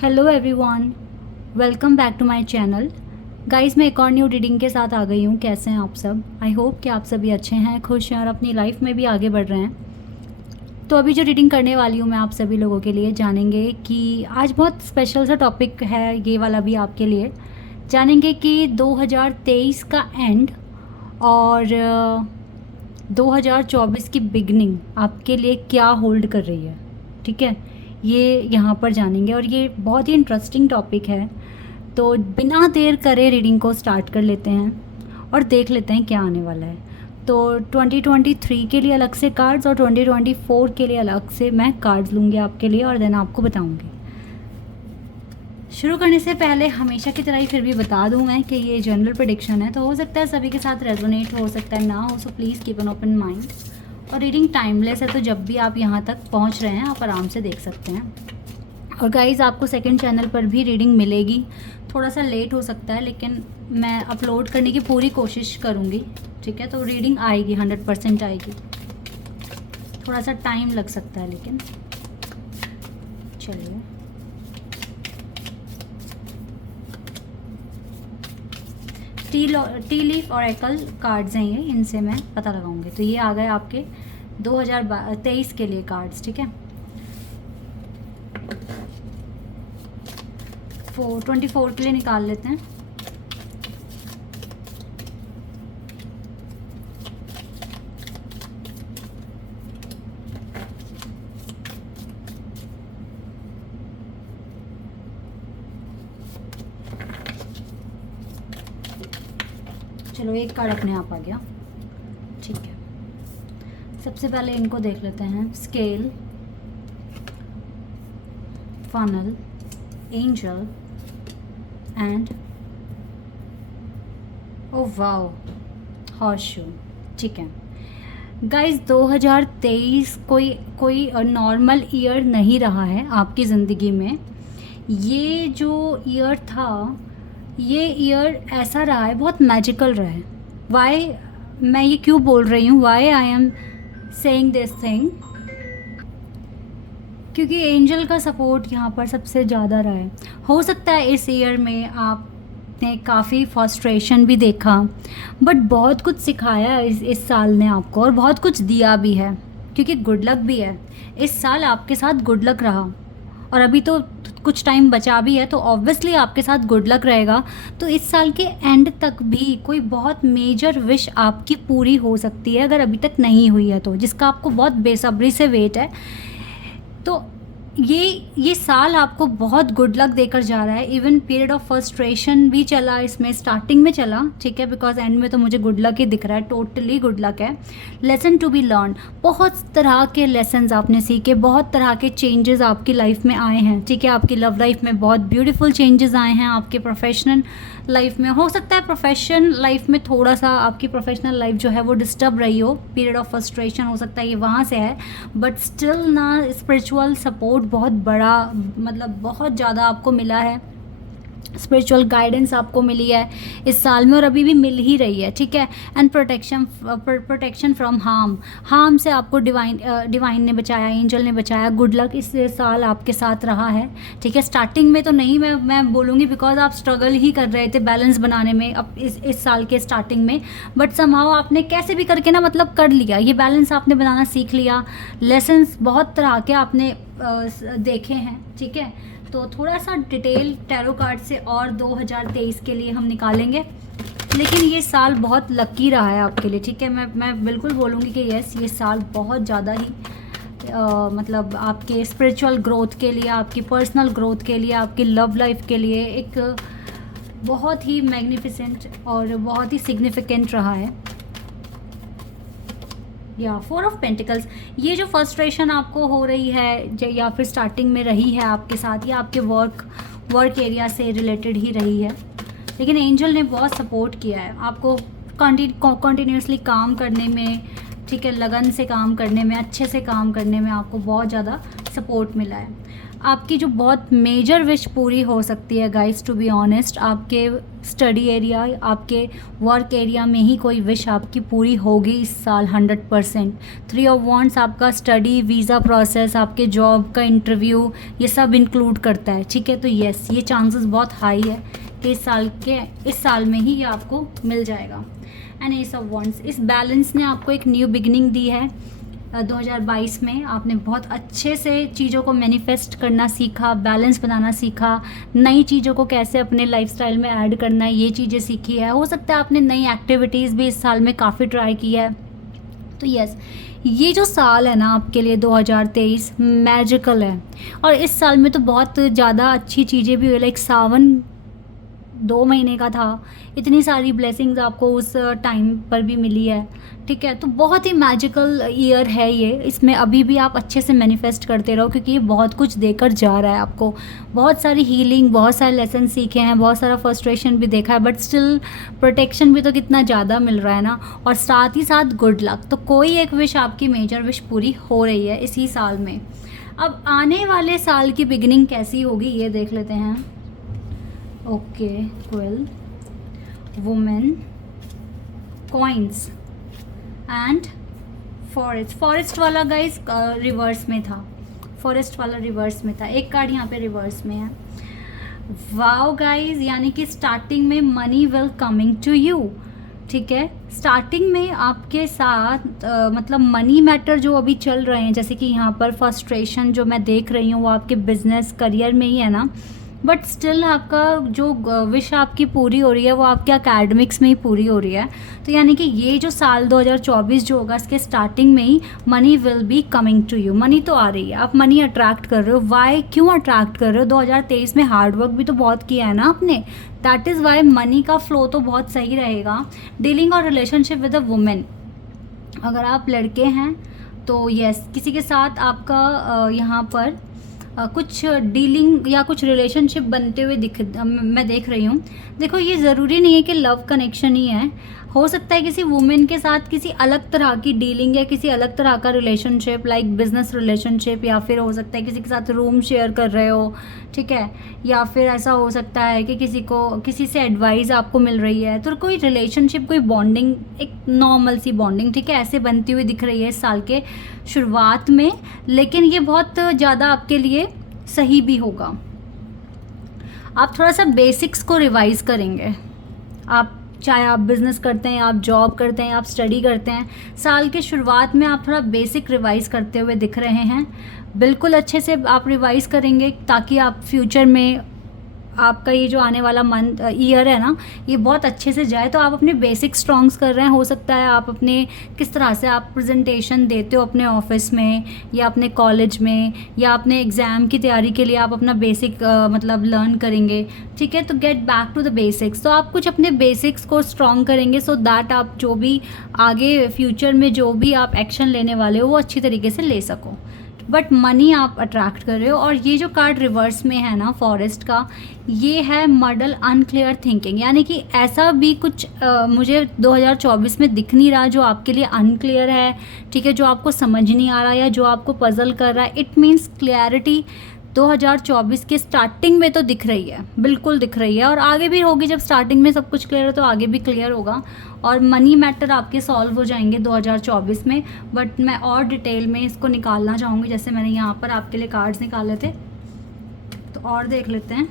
Hello everyone, welcome back to my channel. Guys, मैं एक और न्यू रीडिंग के साथ आ गई हूँ। कैसे हैं आप सब? आई होप कि आप सभी अच्छे हैं, खुश हैं और अपनी लाइफ में भी आगे बढ़ रहे हैं। तो अभी जो रीडिंग करने वाली हूँ मैं आप सभी लोगों के लिए, जानेंगे कि आज बहुत स्पेशल सा टॉपिक है ये वाला भी आपके लिए। जानेंगे कि 2023 का एंड और 2024 की बिगनिंग आपके लिए क्या होल्ड कर रही है। ठीक है, ये यहाँ पर जानेंगे और ये बहुत ही इंटरेस्टिंग टॉपिक है। तो बिना देर करे रीडिंग को स्टार्ट कर लेते हैं और देख लेते हैं क्या आने वाला है। तो 2023 के लिए अलग से कार्ड्स और 2024 के लिए अलग से मैं कार्ड्स लूँगी आपके लिए और देन आपको बताऊँगी। शुरू करने से पहले हमेशा की तरह ही फिर भी बता दूं मैं कि ये जनरल प्रेडिक्शन है, तो हो सकता है सभी के साथ रेजोनेट, हो सकता है ना हो। So please keep an open mind. और रीडिंग टाइमलेस है, तो जब भी आप यहाँ तक पहुँच रहे हैं आप आराम से देख सकते हैं। और गाइज़, आपको सेकंड चैनल पर भी रीडिंग मिलेगी। थोड़ा सा लेट हो सकता है लेकिन मैं अपलोड करने की पूरी कोशिश करूँगी। ठीक है, तो रीडिंग आएगी, 100% आएगी। थोड़ा सा टाइम लग सकता है लेकिन चलिए। टी लीफ ऑरेकल कार्ड्स हैं ये, इनसे मैं पता लगाऊंगी। तो ये आ गए आपके 2023 के लिए कार्ड्स। ठीक है, 24 के लिए निकाल लेते हैं। चलो, एक कार्ड अपने आप आ गया। ठीक है, सबसे पहले इनको देख लेते हैं। Scale, funnel, angel and oh wow, horseshoe. ठीक है गाइस, 2023 कोई नॉर्मल ईयर नहीं रहा है आपकी ज़िंदगी में। ये जो ईयर था, ये ईयर ऐसा रहा है, बहुत मैजिकल रहा है। वाई, मैं ये क्यों बोल रही हूँ, why I am saying this thing, क्योंकि एंजल का सपोर्ट यहाँ पर सबसे ज़्यादा रहा है। हो सकता है इस ईयर में आपने काफ़ी फ्रस्ट्रेशन भी देखा, बट बहुत कुछ सिखाया है इस साल ने आपको, और बहुत कुछ दिया भी है, क्योंकि गुड लक भी है। इस साल आपके साथ गुड लक रहा, और अभी तो कुछ टाइम बचा भी है, तो ऑब्वियसली आपके साथ गुड लक रहेगा। तो इस साल के एंड तक भी कोई बहुत मेजर विश आपकी पूरी हो सकती है, अगर अभी तक नहीं हुई है तो, जिसका आपको बहुत बेसब्री से वेट है। तो ये साल आपको बहुत गुड लक देकर जा रहा है। इवन पीरियड ऑफ फ्रस्ट्रेशन भी चला इसमें, स्टार्टिंग में चला। ठीक है, बिकॉज एंड में तो मुझे गुड लक ही दिख रहा है, टोटली गुड लक है। लेसन टू बी लर्न, बहुत तरह के लेसन्स आपने सीखे, बहुत तरह के चेंजेस आपकी लाइफ में आए हैं। ठीक है, आपकी लव लाइफ में बहुत ब्यूटीफुल चेंजेस आए हैं, आपके प्रोफेशनल लाइफ में हो सकता है प्रोफेशन लाइफ में थोड़ा सा आपकी प्रोफेशनल लाइफ जो है वो डिस्टर्ब रही हो, पीरियड ऑफ फ्रस्ट्रेशन हो सकता है ये वहाँ से है। बट स्टिल ना, स्पिरिचुअल सपोर्ट बहुत बड़ा, मतलब बहुत ज़्यादा आपको मिला है। स्पिरिचुअल गाइडेंस आपको मिली है इस साल में, और अभी भी मिल ही रही है। ठीक है, एंड प्रोटेक्शन फ्रॉम हार्म से आपको डिवाइन ने बचाया, एंजल ने बचाया। गुड लक इस साल आपके साथ रहा है। ठीक है, स्टार्टिंग में तो नहीं मैं बोलूँगी, बिकॉज आप स्ट्रगल ही कर रहे थे बैलेंस बनाने में अब इस साल के स्टार्टिंग में, बट समहाउ आपने कैसे भी करके ना, मतलब कर लिया, ये बैलेंस आपने बनाना सीख लिया। लेसन्स बहुत तरह के आपने देखे हैं। ठीक है, तो थोड़ा सा डिटेल टैरो कार्ड से और 2023 के लिए हम निकालेंगे, लेकिन ये साल बहुत लकी रहा है आपके लिए। ठीक है, मैं बिल्कुल बोलूँगी कि यस, ये साल बहुत ज़्यादा ही मतलब आपके स्पिरिचुअल ग्रोथ के लिए, आपकी पर्सनल ग्रोथ के लिए, आपकी लव लाइफ के लिए एक बहुत ही मैग्निफिसेंट और बहुत ही सिग्निफिकेंट रहा है। या 4 ऑफ पेंटिकल्स, ये जो फ्रस्ट्रेशन आपको हो रही है या फिर स्टार्टिंग में रही है आपके साथ, या आपके वर्क एरिया से रिलेटेड ही रही है, लेकिन एंजल ने बहुत सपोर्ट किया है आपको कंटिन्यूसली काम करने में। ठीक है, लगन से काम करने में, अच्छे से काम करने में आपको बहुत ज़्यादा सपोर्ट मिला है। आपकी जो बहुत मेजर विश पूरी हो सकती है गाइस, टू बी ऑनेस्ट। आपके स्टडी एरिया, आपके वर्क एरिया में ही कोई विश आपकी पूरी होगी इस साल 100%। 3 ऑफ वांड्स आपका स्टडी, वीज़ा प्रोसेस, आपके जॉब का इंटरव्यू, ये सब इंक्लूड करता है, ठीक है। तो येस, ये चांसेस बहुत हाई है कि इस साल में ही ये आपको मिल जाएगा। एंड एस ऑफ वांड्स, इस बैलेंस ने आपको एक न्यू बिगिनिंग दी है। 2022 में आपने बहुत अच्छे से चीज़ों को मैनिफेस्ट करना सीखा, बैलेंस बनाना सीखा, नई चीज़ों को कैसे अपने लाइफस्टाइल में ऐड करना है, ये चीज़ें सीखी है। हो सकता है आपने नई एक्टिविटीज़ भी इस साल में काफ़ी ट्राई की है। तो यस, ये जो साल है ना आपके लिए 2023 मैजिकल है। और इस साल में तो बहुत ज़्यादा अच्छी चीज़ें भी हुई, लाइक सावन 2 महीने का था, इतनी सारी ब्लेसिंग्स आपको उस टाइम पर भी मिली है, ठीक है। तो बहुत ही मैजिकल ईयर है ये। इसमें अभी भी आप अच्छे से मैनिफेस्ट करते रहो, क्योंकि ये बहुत कुछ देकर जा रहा है आपको। बहुत सारी हीलिंग, बहुत सारे लेसन सीखे हैं, बहुत सारा फ्रस्ट्रेशन भी देखा है, बट स्टिल प्रोटेक्शन भी तो कितना ज़्यादा मिल रहा है ना। और साथ ही साथ गुड लक। तो कोई एक विश, आपकी मेजर विश पूरी हो रही है इसी साल में। अब आने वाले साल की बिगिनिंग कैसी होगी ये देख लेते हैं। Okay, 12 women, coins and forest वाला गाइस रिवर्स में था। फॉरेस्ट वाला रिवर्स में था, एक कार्ड यहाँ पे रिवर्स में है। वाओ गाइस, यानी कि स्टार्टिंग में money will coming to you, ठीक है। स्टार्टिंग में आपके साथ मतलब मनी मैटर जो अभी चल रहे हैं, जैसे कि यहाँ पर फ्रस्ट्रेशन जो मैं देख रही हूँ वो आपके बिजनेस करियर में ही है ना, बट स्टिल आपका जो विश आपकी पूरी हो रही है वो आपके एकेडमिक्स में ही पूरी हो रही है। तो यानी कि ये जो साल 2024 जो होगा, इसके स्टार्टिंग में ही money will be coming to you. Money तो आ रही है, आप मनी अट्रैक्ट कर रहे हो। वाई, क्यों अट्रैक्ट कर रहे हो? 2023 में हार्डवर्क भी तो बहुत किया है ना आपने, दैट इज़ वाई मनी का फ्लो तो बहुत सही रहेगा। डीलिंग और रिलेशनशिप विद अ वुमेन, अगर आप लड़के हैं तो यस, किसी के साथ आपका यहाँ पर कुछ डीलिंग या कुछ रिलेशनशिप बनते हुए मैं देख रही हूँ। देखो, ये ज़रूरी नहीं है कि लव कनेक्शन ही है, हो सकता है किसी वुमेन के साथ किसी अलग तरह की डीलिंग या किसी अलग तरह का रिलेशनशिप, लाइक बिजनेस रिलेशनशिप, या फिर हो सकता है किसी के साथ रूम शेयर कर रहे हो, ठीक है। या फिर ऐसा हो सकता है कि किसी से एडवाइस आपको मिल रही है। तो कोई रिलेशनशिप, कोई बॉन्डिंग, एक नॉर्मल सी बॉन्डिंग, ठीक है, ऐसे बनती हुई दिख रही है इस साल के शुरुआत में। लेकिन ये बहुत ज़्यादा आपके लिए सही भी होगा। आप थोड़ा सा बेसिक्स को रिवाइज करेंगे। आप चाहे आप बिज़नेस करते हैं, आप जॉब करते हैं, आप स्टडी करते हैं, साल के शुरुआत में आप थोड़ा बेसिक रिवाइज करते हुए दिख रहे हैं। बिल्कुल अच्छे से आप रिवाइज करेंगे, ताकि आप फ्यूचर में आपका ये जो आने वाला मंथ ईयर है ना, ये बहुत अच्छे से जाए। तो आप अपने बेसिक स्ट्रॉन्ग्स कर रहे हैं। हो सकता है आप अपने किस तरह से आप प्रेजेंटेशन देते हो अपने ऑफिस में या अपने कॉलेज में, या अपने एग्ज़ाम की तैयारी के लिए आप अपना बेसिक मतलब लर्न करेंगे, ठीक है। तो get back to the basics. तो आप कुछ अपने बेसिक्स को स्ट्रॉन्ग करेंगे, सो दैट आप जो भी आगे फ्यूचर में जो भी आप एक्शन लेने वाले हो वो अच्छी तरीके से ले सको। बट मनी आप अट्रैक्ट कर रहे हो। और ये जो कार्ड रिवर्स में है ना फॉरेस्ट का, ये है मडल अनक्लियर थिंकिंग, यानी कि ऐसा भी कुछ मुझे 2024 में दिख नहीं रहा जो आपके लिए अनक्लियर है, ठीक है, जो आपको समझ नहीं आ रहा या जो आपको पजल कर रहा है। इट मीन्स क्लैरिटी 2024 के स्टार्टिंग में तो दिख रही है, बिल्कुल दिख रही है, और आगे भी होगी। जब स्टार्टिंग में सब कुछ क्लियर है तो आगे भी क्लियर होगा, और मनी मैटर आपके सॉल्व हो जाएंगे 2024 में। बट मैं और डिटेल में इसको निकालना चाहूँगी, जैसे मैंने यहाँ पर आपके लिए कार्ड्स निकाले थे, तो और देख लेते हैं।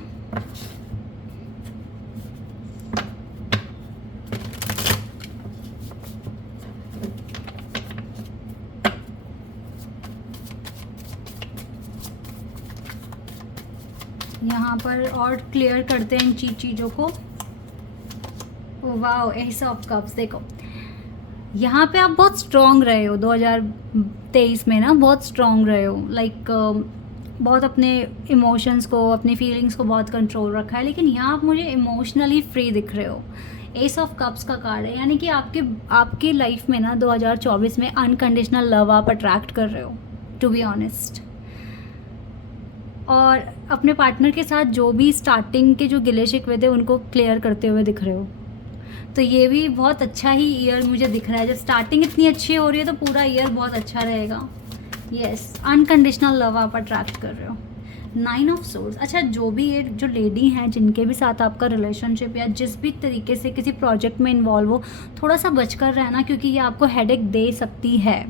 यहाँ पर और क्लियर करते हैं इन चीज़ों को। वाओ, एस ऑफ कप्स, देखो यहाँ पे आप बहुत स्ट्रॉन्ग रहे हो 2023 में ना, बहुत स्ट्रॉन्ग रहे हो। लाइक बहुत अपने इमोशंस को, अपनी फीलिंग्स को बहुत कंट्रोल रखा है। लेकिन यहाँ आप मुझे इमोशनली फ्री दिख रहे हो। एस ऑफ कप्स का कार्ड है, यानी कि आपकी लाइफ में ना 2024 में अनकंडीशनल लव आप अट्रैक्ट कर रहे हो, टू बी ऑनेस्ट। और अपने पार्टनर के साथ जो भी स्टार्टिंग के जो गिले शिकवे थे उनको क्लियर करते हुए दिख रहे हो। तो ये भी बहुत अच्छा ही ईयर मुझे दिख रहा है। जब स्टार्टिंग इतनी अच्छी हो रही है तो पूरा ईयर बहुत अच्छा रहेगा। यस, अनकंडीशनल लव आप अट्रैक्ट कर रहे हो। 9 ऑफ सोर्स। अच्छा, जो भी ये जो लेडी हैं जिनके भी साथ आपका रिलेशनशिप या जिस भी तरीके से किसी प्रोजेक्ट में इन्वॉल्व हो, थोड़ा सा बचकर रहना, क्योंकि ये आपको हेडेक दे सकती है।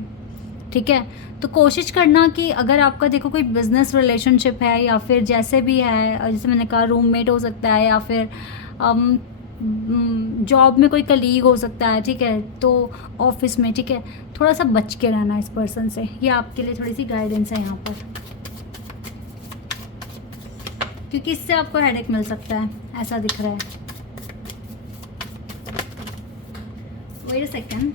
ठीक है, तो कोशिश करना कि अगर आपका देखो कोई बिजनेस रिलेशनशिप है या फिर जैसे भी है, जैसे मैंने कहा रूममेट हो सकता है या फिर जॉब में कोई कलीग हो सकता है, ठीक है, तो ऑफिस में, ठीक है, थोड़ा सा बच के रहना इस पर्सन से। ये आपके लिए थोड़ी सी गाइडेंस है यहाँ पर, क्योंकि इससे आपको हेडेक मिल सकता है, ऐसा दिख रहा है। Wait a second.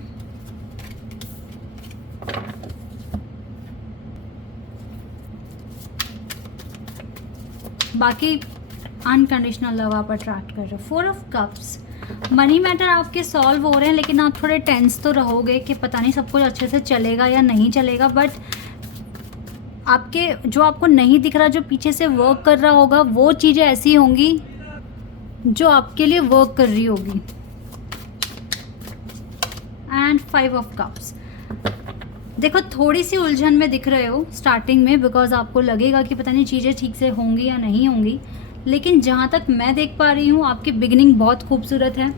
बाकी अनकंडीशनल लव आप अट्रैक्ट कर रहे हो। 4 ऑफ कप्स, मनी मैटर आपके सॉल्व हो रहे हैं, लेकिन आप थोड़े टेंस तो रहोगे कि पता नहीं सब कुछ अच्छे से चलेगा या नहीं चलेगा, बट आपके जो आपको नहीं दिख रहा, जो पीछे से वर्क कर रहा होगा, वो चीज़ें ऐसी होंगी जो आपके लिए वर्क कर रही होगी। एंड 5 ऑफ कप्स, देखो थोड़ी सी उलझन में दिख रहे हो स्टार्टिंग में, बिकॉज आपको लगेगा कि पता नहीं चीज़ें ठीक से होंगी या नहीं होंगी, लेकिन जहाँ तक मैं देख पा रही हूँ आपकी बिगिनिंग बहुत खूबसूरत है,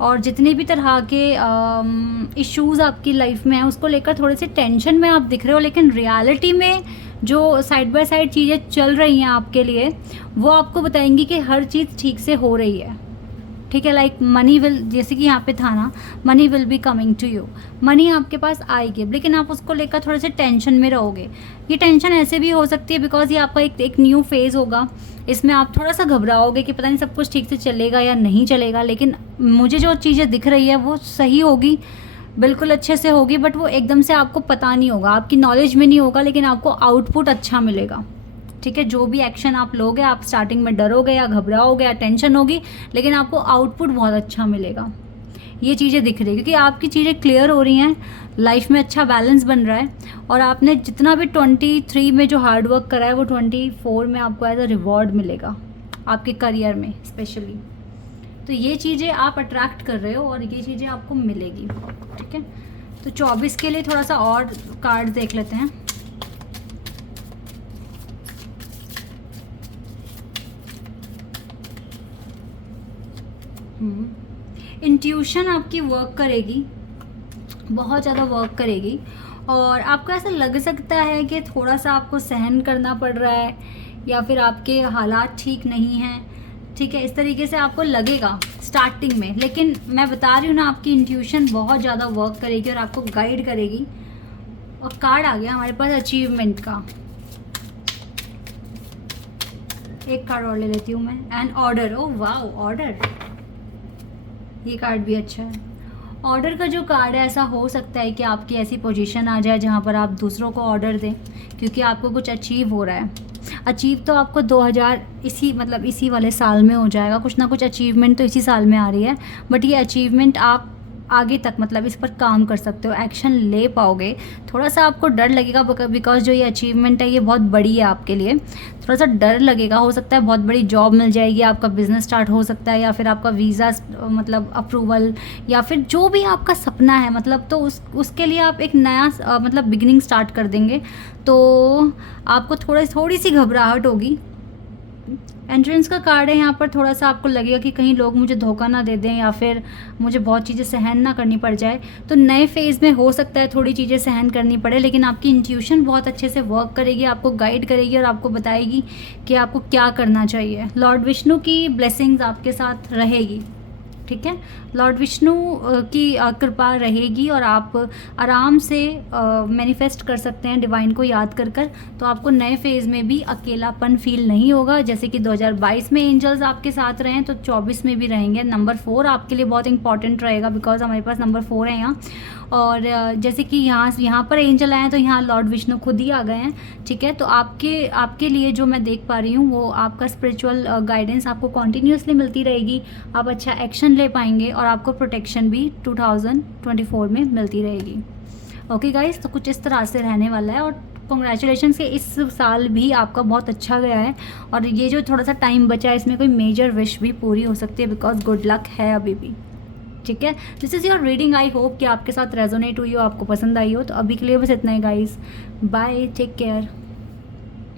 और जितने भी तरह के इश्यूज़ आपकी लाइफ में हैं उसको लेकर थोड़े से टेंशन में आप दिख रहे हो, लेकिन रियलिटी में जो साइड बाय साइड चीज़ें चल रही हैं आपके लिए, वो आपको बताएंगी कि हर चीज़ ठीक से हो रही है। ठीक है, लाइक मनी विल, जैसे कि यहाँ पे था ना, money will be coming to you, money आपके पास आएगी, लेकिन आप उसको लेकर थोड़े से टेंशन में रहोगे। ये टेंशन ऐसे भी हो सकती है बिकॉज ये आपका एक न्यू फेज़ होगा, इसमें आप थोड़ा सा घबराओगे कि पता नहीं सब कुछ ठीक से चलेगा या नहीं चलेगा, लेकिन मुझे जो चीज़ें दिख रही है वो सही होगी, बिल्कुल अच्छे से होगी, बट वो एकदम से आपको पता नहीं होगा, आपकी नॉलेज में नहीं होगा, लेकिन आपको आउटपुट अच्छा मिलेगा। ठीक है, जो भी एक्शन आप लोगे, आप स्टार्टिंग में डरोगे या घबराओगे या टेंशन होगी, लेकिन आपको आउटपुट बहुत अच्छा मिलेगा। ये चीज़ें दिख रही है क्योंकि आपकी चीज़ें क्लियर हो रही हैं, लाइफ में अच्छा बैलेंस बन रहा है, और आपने जितना भी 23 में जो हार्ड वर्क करा है वो 24 में आपको एज अ रिवॉर्ड मिलेगा आपके करियर में स्पेशली। तो ये चीज़ें आप अट्रैक्ट कर रहे हो और ये चीज़ें आपको मिलेगी। ठीक है, तो 24 के लिए थोड़ा सा और कार्ड देख लेते हैं। इंट्यूशन आपकी वर्क करेगी, बहुत ज़्यादा वर्क करेगी, और आपको ऐसा लग सकता है कि थोड़ा सा आपको सहन करना पड़ रहा है या फिर आपके हालात ठीक नहीं हैं। ठीक है, इस तरीके से आपको लगेगा स्टार्टिंग में, लेकिन मैं बता रही हूँ ना, आपकी इंट्यूशन बहुत ज़्यादा वर्क करेगी और आपको गाइड करेगी। और कार्ड आ गया हमारे पास अचीवमेंट का, एक कार्ड और ले लेती हूँ मैं, and order. Oh wow, order, ये कार्ड भी अच्छा है। ऑर्डर का जो कार्ड है, ऐसा हो सकता है कि आपकी ऐसी पोजीशन आ जाए जहाँ पर आप दूसरों को ऑर्डर दें, क्योंकि आपको कुछ अचीव हो रहा है। अचीव तो आपको 2000 इसी वाले साल में हो जाएगा, कुछ ना कुछ अचीवमेंट तो इसी साल में आ रही है, बट ये अचीवमेंट आप आगे तक इस पर काम कर सकते हो, एक्शन ले पाओगे। थोड़ा सा आपको डर लगेगा बिकॉज जो ये अचीवमेंट है ये बहुत बड़ी है आपके लिए, थोड़ा सा डर लगेगा। हो सकता है बहुत बड़ी जॉब मिल जाएगी, आपका बिजनेस स्टार्ट हो सकता है, या फिर आपका वीज़ा अप्रूवल, या फिर जो भी आपका सपना है तो उसके लिए आप एक नया बिगिनिंग स्टार्ट कर देंगे। तो आपको थोड़ी सी घबराहट होगी। एंट्रेंस का कार्ड है, यहाँ पर थोड़ा सा आपको लगेगा कि कहीं लोग मुझे धोखा ना दे दें या फिर मुझे बहुत चीज़ें सहन ना करनी पड़ जाए। तो नए फेज़ में हो सकता है थोड़ी चीज़ें सहन करनी पड़े, लेकिन आपकी इंट्यूशन बहुत अच्छे से वर्क करेगी, आपको गाइड करेगी और आपको बताएगी कि आपको क्या करना चाहिए। लॉर्ड विष्णु की ब्लेसिंग्स आपके साथ रहेगी। ठीक है, लॉर्ड विष्णु की कृपा रहेगी और आप आराम से मैनिफेस्ट कर सकते हैं डिवाइन को याद कर कर। तो आपको नए फेज़ में भी अकेलापन फील नहीं होगा। जैसे कि 2022 में एंजल्स आपके साथ रहे हैं, तो 24 में भी रहेंगे। नंबर 4 आपके लिए बहुत इंपॉर्टेंट रहेगा, बिकॉज हमारे पास नंबर 4 है यहाँ। और जैसे कि यहाँ पर एंजल आए हैं, तो यहाँ लॉर्ड विष्णु खुद ही आ गए हैं। ठीक है, तो आपके लिए जो मैं देख पा रही हूँ वो आपका स्पिरिचुअल गाइडेंस आपको कॉन्टीन्यूसली मिलती रहेगी, आप अच्छा एक्शन ले पाएंगे और आपको प्रोटेक्शन भी 2024 में मिलती रहेगी। ओके गाइस, तो कुछ इस तरह से रहने वाला है। और कॉन्ग्रेचुलेशंस कि इस साल भी आपका बहुत अच्छा गया है, और ये जो थोड़ा सा टाइम बचा है इसमें कोई मेजर विश भी पूरी हो सकती है, बिकॉज गुड लक है अभी भी। ठीक है, this is your reading. I hope कि आपके साथ रेजोनेट हुई हो, आपको पसंद आई हो। तो अभी के लिए बस इतना ही गाइस, बाय, टेक केयर।